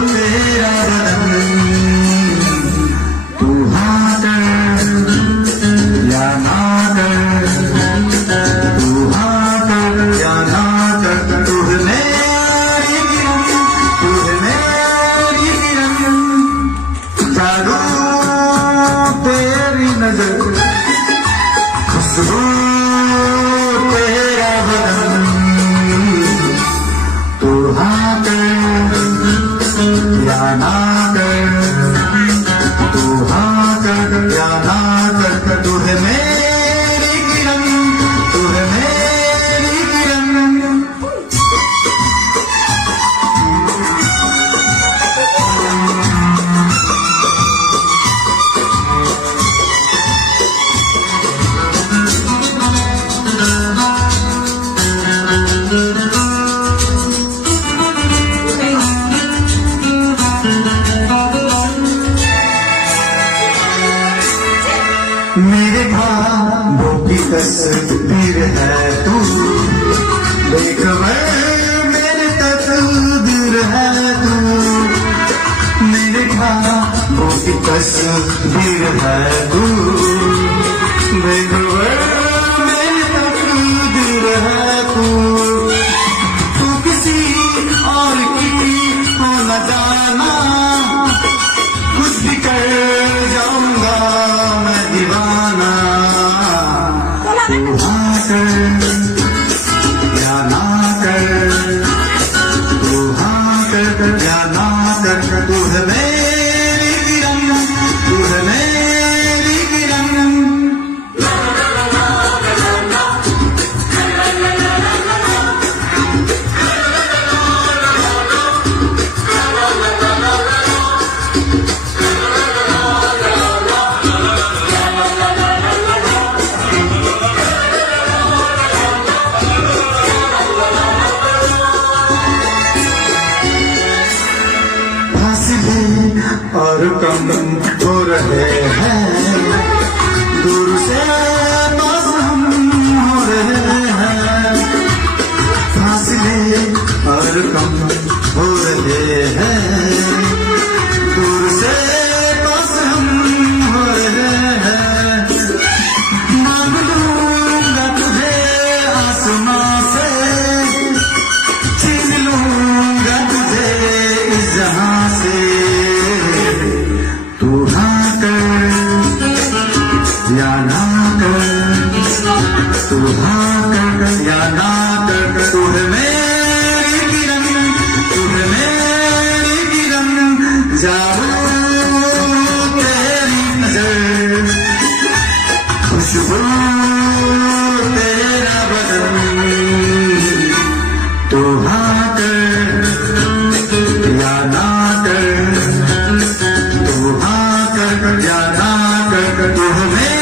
तेरा बदन तू हाँ कर या ना कर, तू हाँ कर या ना कर, तू है मेरी किरण, तू है मेरी किरण, जादू तेरी नजर, खुशबू तेरा बदन तू हाँ कर या ना कर, तू हाँ कर या ना कर, तू है मेरी किरण, तू है मेरी किरण। मेरे ख्वाबों की तस्वीर है तू, बेखबर मेरे तकदीर है तू, मेरे ख्वाबों की तस्वीर है तू, बेखबर मेरे तकदीर है तू, तू किसी और की हो न जाना, कुछ भी कर जाऊंगा मैं दीवाना, तू हाँ कर या ना कर, तू हाँ कर या ना कर, तू है मेरी किरण, तू है मेरी किरण। और कम हो रहे हैं, दूर से पास हम हो रहे हैं, फासले और कम हो रहे हैं, दूर से पास हम हो रहे हैं, मांग लूंगा तुझे आसमां से, छीन लूंगा तुझे इस जहां से, तू हाँ कर या ना कर, तू हाँ कर या ना कर, तू है मेरी किरण, तू है मेरी किरण, जादू तेरी नजर, खुशबू तेरा बदन, तू हाँ कर या ना कर, तू हाँ कर या ना कर, तू है